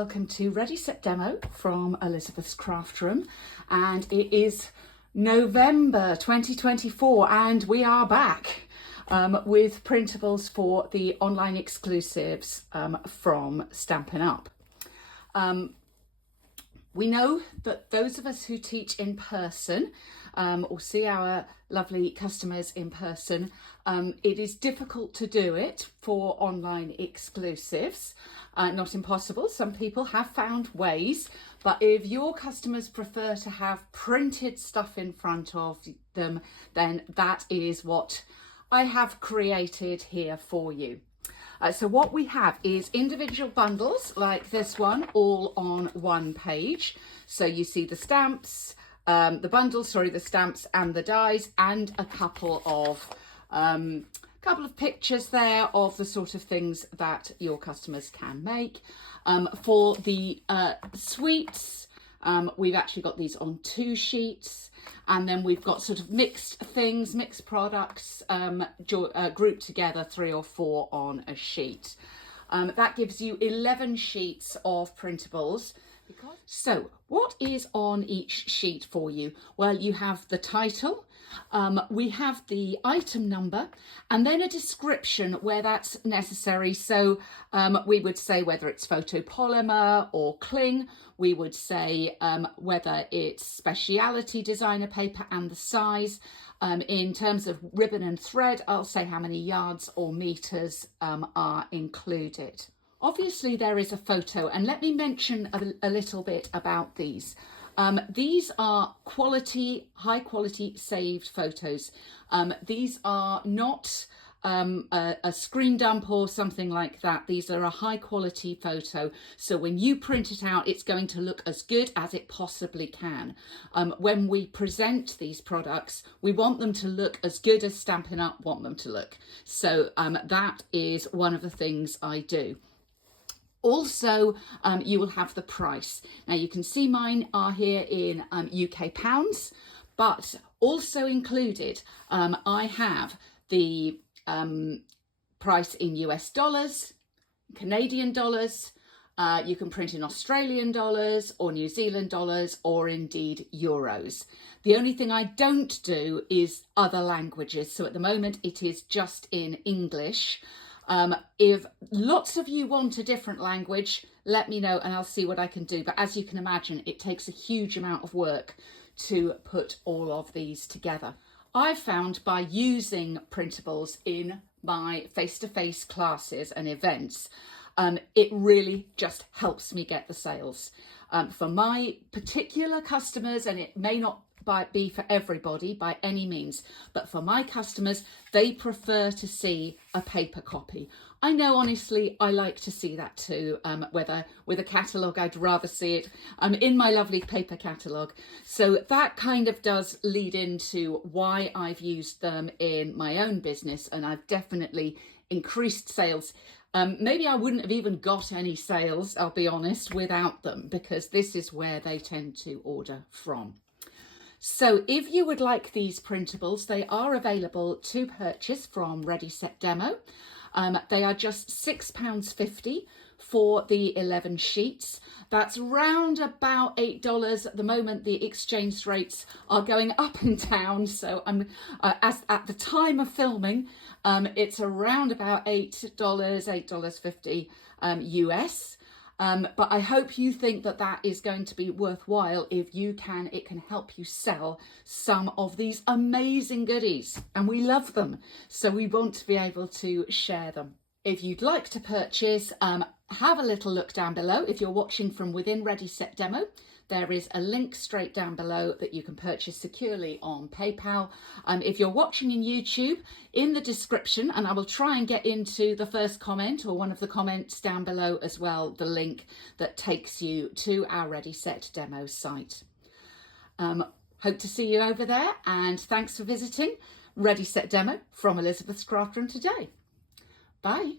welcome to Ready Set Demo from Elizabeth's Craft Room, and it is November 2024 and we are back with printables for the online exclusives from Stampin' Up. We know that those of us who teach in person or see our lovely customers in person, it is difficult to do it for online exclusives. Not impossible. Some people have found ways, but if your customers prefer to have printed stuff in front of them, then that is what I have created here for you. So what we have is individual bundles like this one, all on one page. So you see the stamps, the stamps and the dies, and a couple of pictures there of the sort of things that your customers can make. For the sweets, we've actually got these on 2 sheets, and then we've got sort of mixed things, mixed products grouped together, 3 or 4 on a sheet. That gives you 11 sheets of printables. So what is on each sheet for you? Well, you have the title, we have the item number, and then a description where that's necessary. So we would say whether it's photopolymer or cling. We would say whether it's speciality designer paper and the size. In terms of ribbon and thread, I'll say how many yards or meters are included. Obviously there is a photo, and let me mention a little bit about these. These are high quality saved photos. These are not a screen dump or something like that. These are a high quality photo. So when you print it out, it's going to look as good as it possibly can. When we present these products, we want them to look as good as Stampin' Up want them to look. So that is one of the things I do. Also, you will have the price. Now you can see mine are here in UK pounds, but also included, I have the price in US dollars, Canadian dollars, you can print in Australian dollars or New Zealand dollars, or indeed euros. The only thing I don't do is other languages. So at the moment it is just in English. If lots of you want a different language, let me know and I'll see what I can do. But as you can imagine, it takes a huge amount of work to put all of these together. I've found by using printables in my face-to-face classes and events, it really just helps me get the sales. For my particular customers, and it may not be for everybody by any means, but for my customers, they prefer to see a paper copy. I know, honestly, I like to see that too, whether with a catalogue, I'd rather see it in my lovely paper catalogue. So that kind of does lead into why I've used them in my own business, and I've definitely increased sales. Maybe I wouldn't have even got any sales, I'll be honest, without them, because this is where they tend to order from. So if you would like these printables, they are available to purchase from Ready Set Demo. They are just £6.50 for the 11 sheets. That's round about $8 at the moment. The exchange rates are going up and down. So as at the time of filming, it's around about $8.50 US. But I hope you think that that is going to be worthwhile. If you can, it can help you sell some of these amazing goodies, and we love them. So we want to be able to share them. If you'd like to purchase, have a little look down below. If you're watching from within Ready Set Demo, there is a link straight down below that you can purchase securely on PayPal. If you're watching in YouTube, in the description, and I will try and get into the first comment or one of the comments down below as well, the link that takes you to our Ready Set Demo site. Hope to see you over there, and thanks for visiting Ready Set Demo from Elizabeth's Craft Room today. Bye.